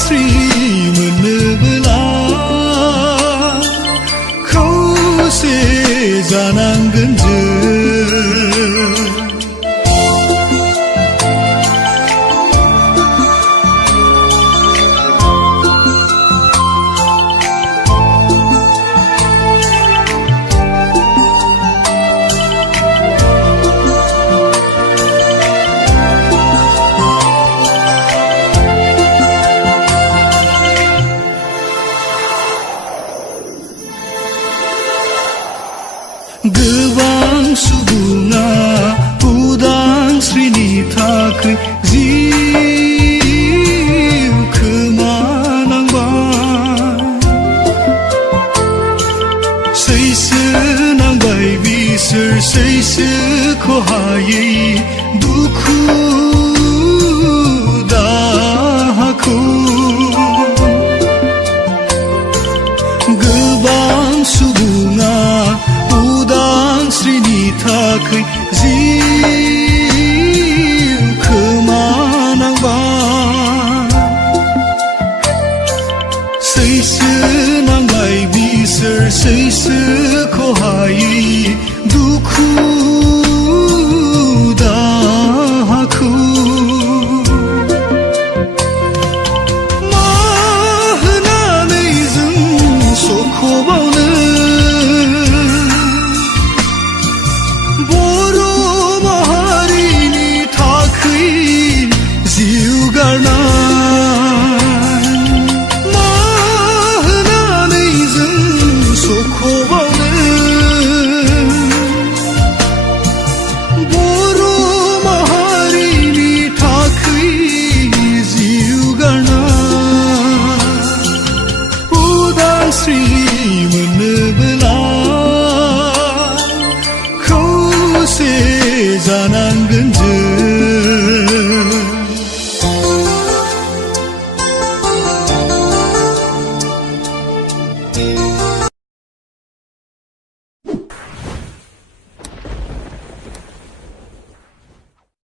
उदांस्रि मोननोबोला खौसे जानांगोन जों गोबां सुबुङा उदांस्रिनि थाखाय जिउ खोमानांबाय सैसो नांबाय बिसोर सैसोख'हायै दुखु दाहाखौ गोबां सुबुङा उदांस्रिनि थाखाय जिउ खोमानांबाय सैसो नांबाय बिसोर सैसोख'हायै दुखु दाहाखौ मा होनानै जों सख'बावनो बर' माहारिनि थाखाय जिउ गारनाय मा होनानै जों सख'बावनो बर' माहारिनि थाखाय जिउ गारनाय उदांस्रि मोन